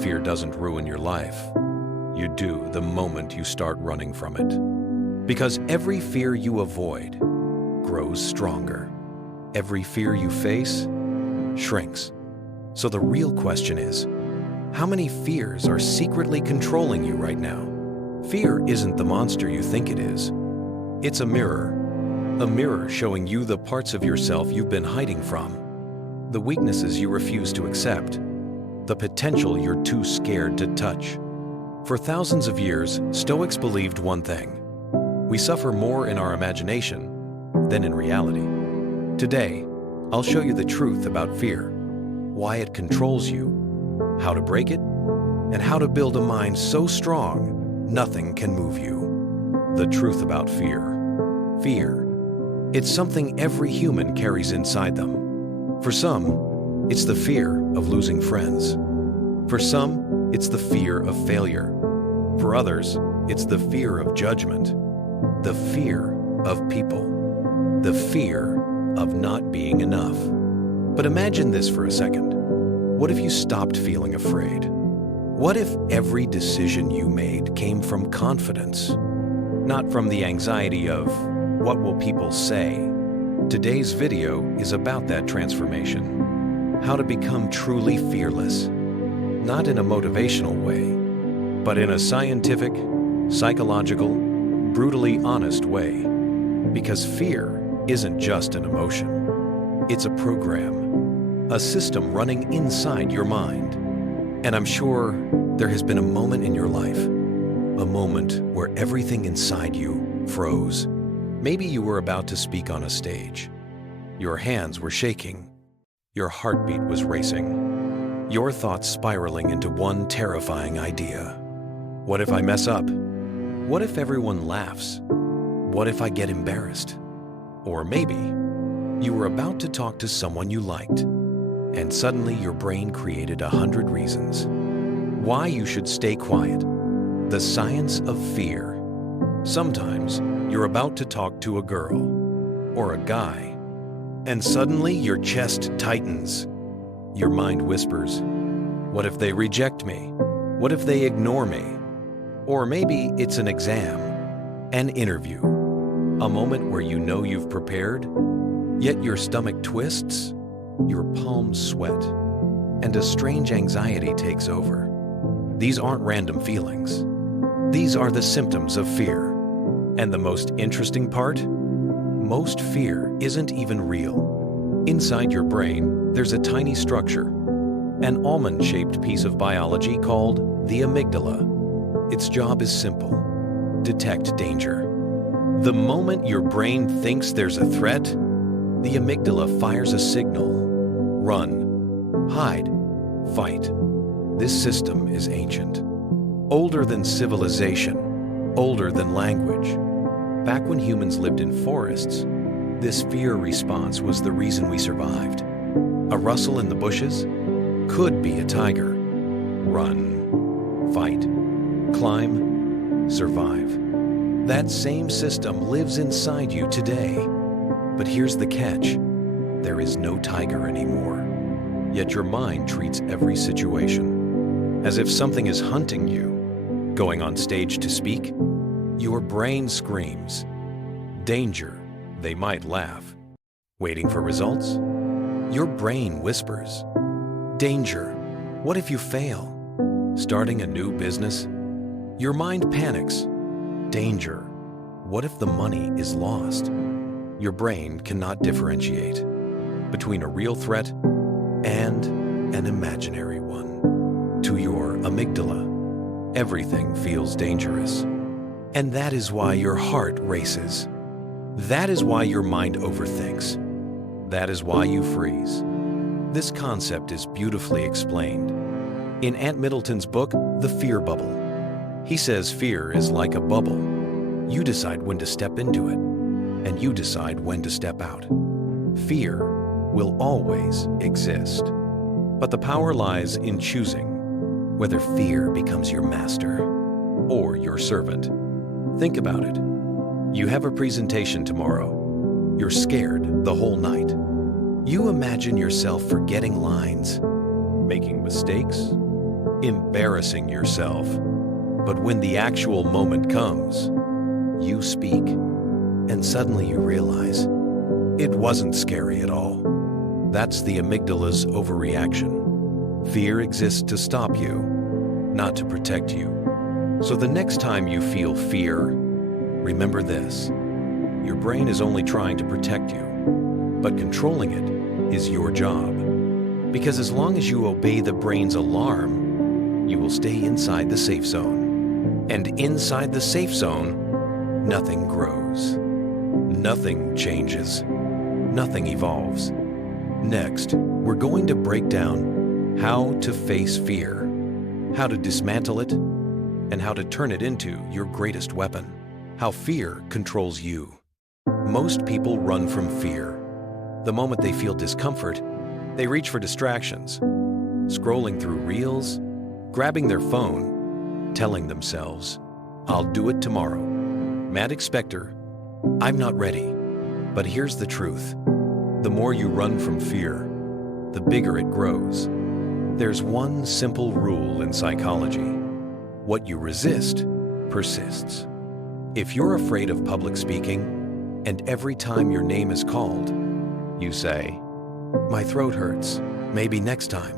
fear doesn't ruin your life. You do the moment you start running from it. Because every fear you avoid grows stronger. Every fear you face shrinks. So the real question is, how many fears are secretly controlling you right now? Fear isn't the monster you think it is. It's a mirror showing you the parts of yourself you've been hiding from, the weaknesses you refuse to accept, the potential you're too scared to touch. For thousands of years, Stoics believed one thing: we suffer more in our imagination than in reality. Today, I'll show you the truth about fear, why it controls you, how to break it, and how to build a mind so strong nothing can move you. The truth about fear. Fear. It's something every human carries inside them. For some, it's the fear of losing friends. For some, it's the fear of failure. For others, it's the fear of judgment. The fear of people. The fear of not being enough. But imagine this for a second. What if you stopped feeling afraid? What if every decision you made came from confidence, not from the anxiety of, what will people say? Today's video is about that transformation. How to become truly fearless. Not in a motivational way, but in a scientific, psychological, brutally honest way. Because fear isn't just an emotion. It's a program, a system running inside your mind. And I'm sure there has been a moment in your life, a moment where everything inside you froze. Maybe you were about to speak on a stage. Your hands were shaking. Your heartbeat was racing. Your thoughts spiraling into one terrifying idea. What if I mess up? What if everyone laughs? What if I get embarrassed? Or maybe you were about to talk to someone you liked, and suddenly your brain created 100 reasons why you should stay quiet. The science of fear. Sometimes you're about to talk to a girl or a guy, and suddenly your chest tightens. Your mind whispers, what if they reject me? What if they ignore me? Or maybe it's an exam, an interview, a moment where you know you've prepared, yet your stomach twists, your palms sweat, and a strange anxiety takes over. These aren't random feelings. These are the symptoms of fear. And the most interesting part? Most fear isn't even real. Inside your brain, there's a tiny structure, an almond-shaped piece of biology called the amygdala. Its job is simple: detect danger. The moment your brain thinks there's a threat, the amygdala fires a signal. Run, hide, fight. This system is ancient, older than civilization, older than language. Back when humans lived in forests, this fear response was the reason we survived. A rustle in the bushes could be a tiger. Run, fight, climb, survive. That same system lives inside you today. But here's the catch. There is no tiger anymore. Yet your mind treats every situation as if something is hunting you. Going on stage to speak, your brain screams, danger, they might laugh. Waiting for results, your brain whispers, danger, what if you fail? Starting a new business, your mind panics, danger, what if the money is lost? Your brain cannot differentiate between a real threat and an imaginary one. To your amygdala, everything feels dangerous. And that is why your heart races. That is why your mind overthinks. That is why you freeze. This concept is beautifully explained in Ant Middleton's book, The Fear Bubble. He says fear is like a bubble. You decide when to step into it, and you decide when to step out. Fear will always exist, but the power lies in choosing whether fear becomes your master or your servant. Think about it. You have a presentation tomorrow. You're scared the whole night. You imagine yourself forgetting lines, making mistakes, embarrassing yourself. But when the actual moment comes, you speak, and suddenly you realize it wasn't scary at all. That's the amygdala's overreaction. Fear exists to stop you, not to protect you. So the next time you feel fear, remember this: your brain is only trying to protect you, but controlling it is your job. Because as long as you obey the brain's alarm, you will stay inside the safe zone. And inside the safe zone, nothing grows, nothing changes, nothing evolves. Next, we're going to break down how to face fear, how to dismantle it, and how to turn it into your greatest weapon. How fear controls you. Most people run from fear. The moment they feel discomfort, they reach for distractions, scrolling through reels, grabbing their phone, telling themselves, "I'll do it tomorrow." Mad Spectre, "I'm not ready." But here's the truth. The more you run from fear, the bigger it grows. There's one simple rule in psychology. What you resist persists. If you're afraid of public speaking, and every time your name is called, you say, "My throat hurts, maybe next time,"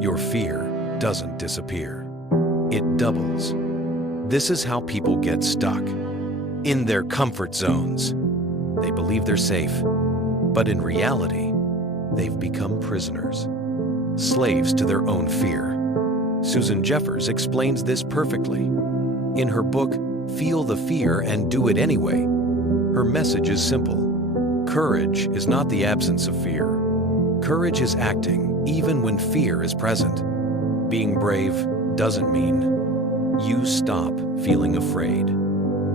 your fear doesn't disappear. It doubles. This is how people get stuck. In their comfort zones. They believe they're safe, but in reality, they've become prisoners, slaves to their own fear. Susan Jeffers explains this perfectly. In her book, Feel the Fear and Do It Anyway, her message is simple. Courage is not the absence of fear. Courage is acting even when fear is present. Being brave doesn't mean you stop feeling afraid.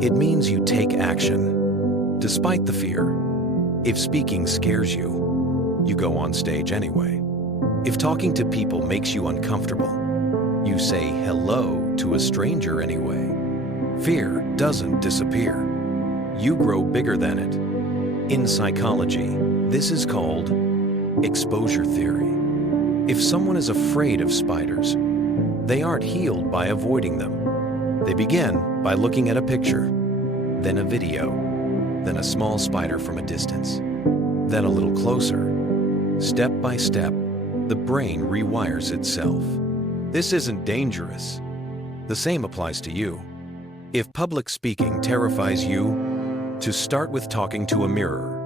It means you take action, despite the fear. If speaking scares you, you go on stage anyway. If talking to people makes you uncomfortable, you say hello to a stranger anyway. Fear doesn't disappear. You grow bigger than it. In psychology, this is called exposure theory. If someone is afraid of spiders, they aren't healed by avoiding them. They begin by looking at a picture, then a video, then a small spider from a distance, then a little closer. Step by step, the brain rewires itself. This isn't dangerous. The same applies to you. If public speaking terrifies you, to start with talking to a mirror,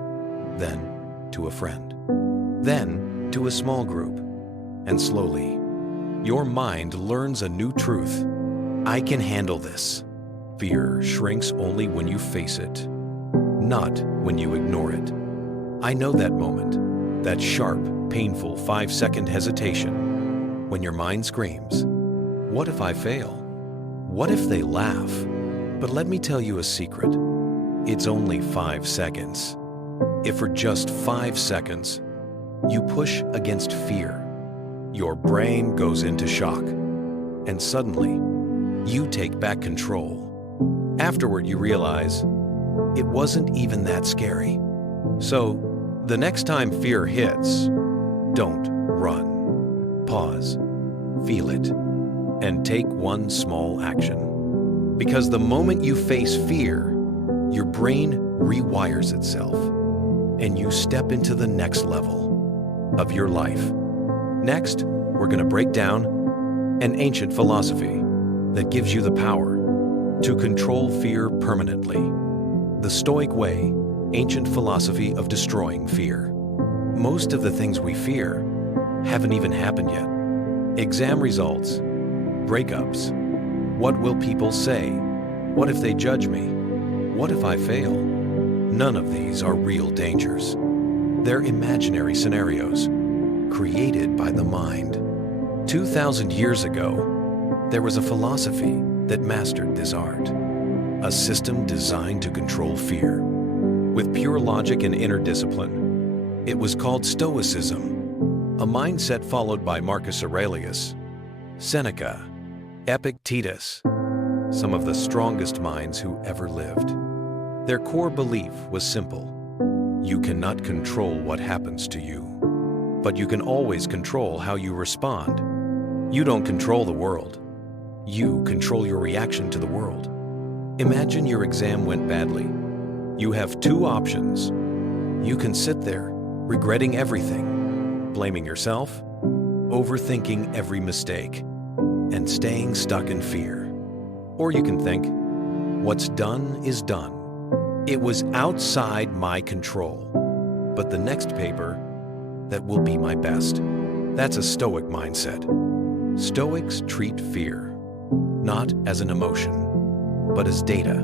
then to a friend, then to a small group, and slowly, your mind learns a new truth. I can handle this. Fear shrinks only when you face it, not when you ignore it. I know that moment, that sharp, painful 5-second hesitation, when your mind screams, "What if I fail? What if they laugh?" But let me tell you a secret. It's only 5 seconds. If for just 5 seconds, you push against fear, your brain goes into shock, and suddenly, you take back control. Afterward, you realize it wasn't even that scary. So, the next time fear hits, don't run. Pause, feel it, and take one small action. Because the moment you face fear, your brain rewires itself, and you step into the next level of your life. Next, we're going to break down an ancient philosophy that gives you the power to control fear permanently. The Stoic way, ancient philosophy of destroying fear. Most of the things we fear haven't even happened yet. Exam results, breakups. What will people say? What if they judge me? What if I fail? None of these are real dangers. They're imaginary scenarios created by the mind. 2,000 years ago, there was a philosophy that mastered this art. A system designed to control fear. With pure logic and inner discipline. It was called Stoicism, a mindset followed by Marcus Aurelius, Seneca, Epictetus, some of the strongest minds who ever lived. Their core belief was simple. You cannot control what happens to you, but you can always control how you respond. You don't control the world. You control your reaction to the world. Imagine your exam went badly. You have two options. You can sit there, regretting everything, blaming yourself, overthinking every mistake, and staying stuck in fear. Or you can think, what's done is done. It was outside my control. But the next paper, that will be my best. That's a Stoic mindset. Stoics treat fear, not as an emotion, but as data.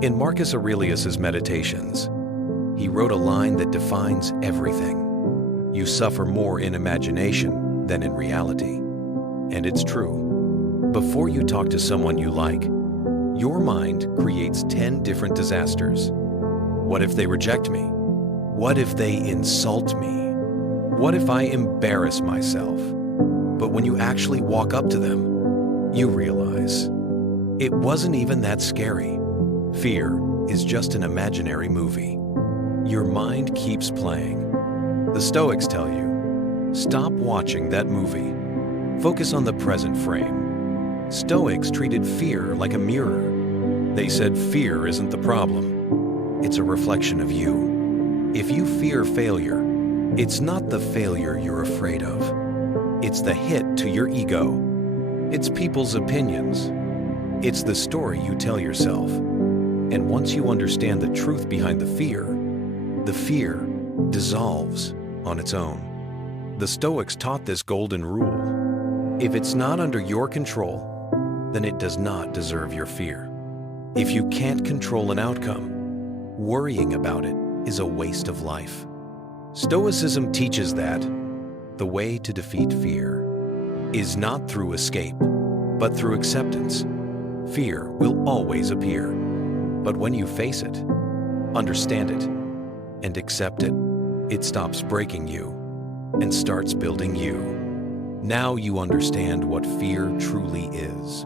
In Marcus Aurelius's Meditations, he wrote a line that defines everything. You suffer more in imagination than in reality. And it's true. Before you talk to someone you like, your mind creates 10 different disasters. What if they reject me? What if they insult me? What if I embarrass myself? But when you actually walk up to them, you realize it wasn't even that scary. Fear is just an imaginary movie. Your mind keeps playing. The Stoics tell you, stop watching that movie. Focus on the present frame. Stoics treated fear like a mirror. They said fear isn't the problem. It's a reflection of you. If you fear failure, it's not the failure you're afraid of. It's the hit to your ego. It's people's opinions. It's the story you tell yourself. And once you understand the truth behind the fear dissolves on its own. The Stoics taught this golden rule. If it's not under your control, then it does not deserve your fear. If you can't control an outcome, worrying about it is a waste of life. Stoicism teaches that the way to defeat fear is not through escape, but through acceptance. Fear will always appear, but when you face it, understand it, and accept it, it stops breaking you and starts building you. Now you understand what fear truly is,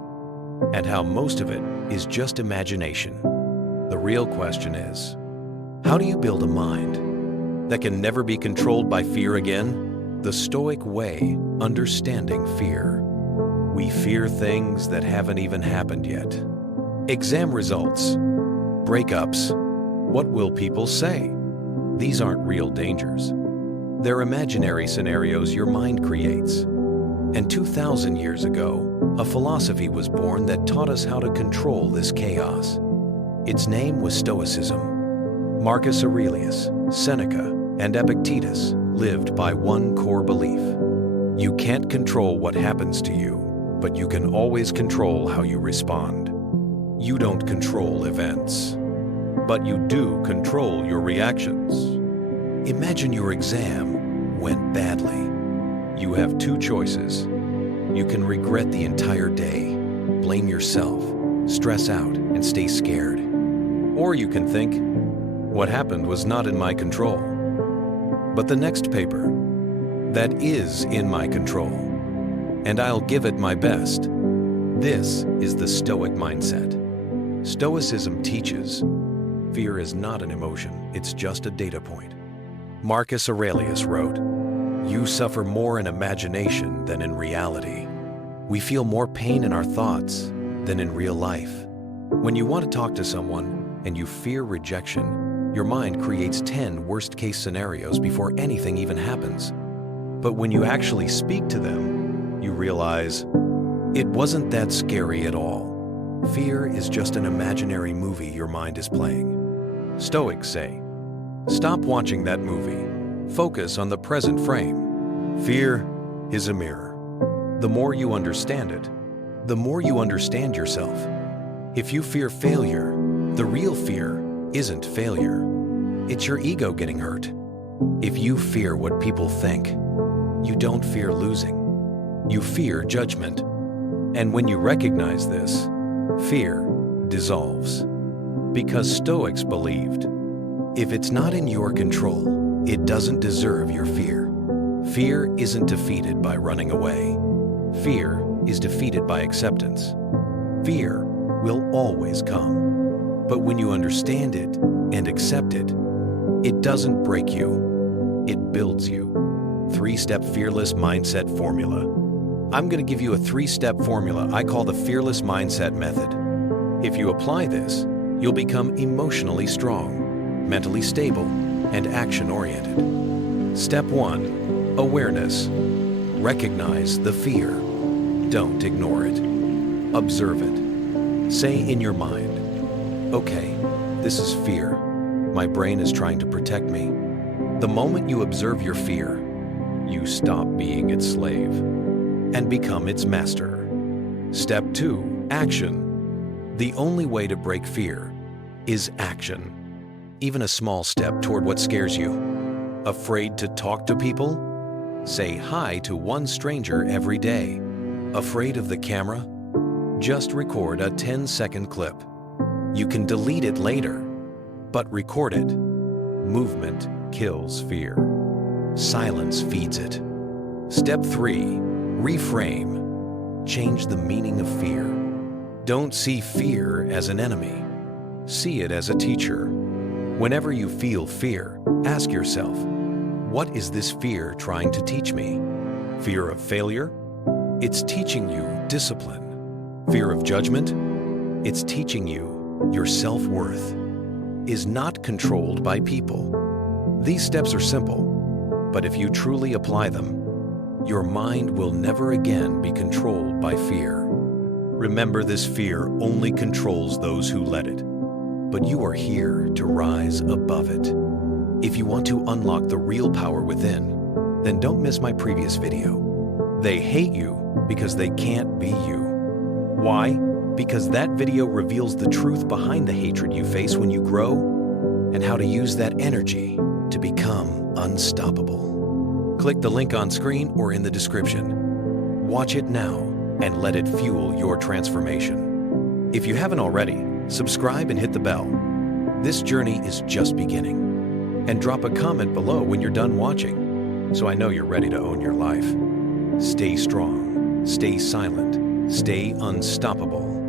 and how most of it is just imagination. The real question is, how do you build a mind that can never be controlled by fear again? The Stoic way, understanding fear. We fear things that haven't even happened yet. Exam results, breakups. What will people say? These aren't real dangers. They're imaginary scenarios your mind creates. And 2,000 years ago, a philosophy was born that taught us how to control this chaos. Its name was Stoicism. Marcus Aurelius, Seneca, and Epictetus lived by one core belief. You can't control what happens to you, but you can always control how you respond. You don't control events, but you do control your reactions. Imagine your exam went badly. You have two choices. You can regret the entire day, blame yourself, stress out, and stay scared. Or you can think, what happened was not in my control. But the next paper, that is in my control, and I'll give it my best. This is the Stoic mindset. Stoicism teaches fear is not an emotion, it's just a data point. Marcus Aurelius wrote, "You suffer more in imagination than in reality." We feel more pain in our thoughts than in real life. When you want to talk to someone and you fear rejection, your mind creates 10 worst-case scenarios before anything even happens. But when you actually speak to them, you realize it wasn't that scary at all. Fear is just an imaginary movie your mind is playing. Stoics say, stop watching that movie. Focus on the present frame. Fear is a mirror. The more you understand it, the more you understand yourself. If you fear failure, the real fear isn't failure. It's your ego getting hurt. If you fear what people think, you don't fear losing. You fear judgment. And when you recognize this, fear dissolves. Because Stoics believed, if it's not in your control, it doesn't deserve your fear. Fear isn't defeated by running away. Fear is defeated by acceptance. Fear will always come. But when you understand it and accept it, it doesn't break you, it builds you. 3-step fearless mindset formula. I'm going to give you a 3-step formula I call the Fearless Mindset Method. If you apply this, you'll become emotionally strong, mentally stable, and action-oriented. Step 1. Awareness. Recognize the fear. Don't ignore it. Observe it. Say in your mind, okay, this is fear. My brain is trying to protect me. The moment you observe your fear, you stop being its slave and become its master. Step 2. Action. The only way to break fear is action. Even a small step toward what scares you. Afraid to talk to people? Say hi to one stranger every day. Afraid of the camera? Just record a 10-second clip. You can delete it later, but record it. Movement kills fear. Silence feeds it. Step 3. Reframe. Change the meaning of fear. Don't see fear as an enemy. See it as a teacher. Whenever you feel fear, ask yourself, what is this fear trying to teach me? Fear of failure? It's teaching you discipline. Fear of judgment? It's teaching you your self-worth is not controlled by people. These steps are simple, but if you truly apply them, your mind will never again be controlled by fear. Remember, this fear only controls those who let it, but you are here to rise above it. If you want to unlock the real power within, then don't miss my previous video. They hate you because they can't be you. Why? Because that video reveals the truth behind the hatred you face when you grow and how to use that energy to become unstoppable. Click the link on screen or in the description. Watch it now and let it fuel your transformation. If you haven't already, subscribe and hit the bell. This journey is just beginning. And drop a comment below when you're done watching, so I know you're ready to own your life. Stay strong, stay silent, stay unstoppable.